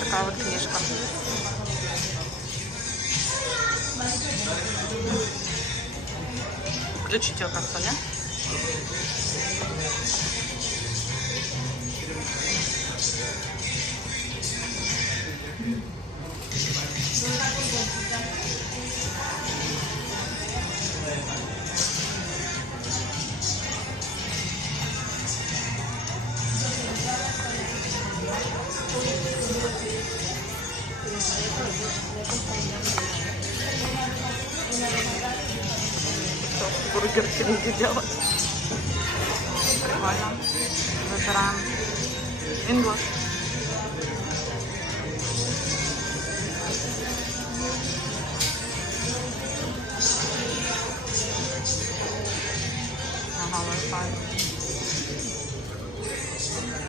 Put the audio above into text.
Такая вот книжка. Включите как-то, да? Бургерки люди делать. Прикольно. Выбираем English. Ага, Wi-Fi.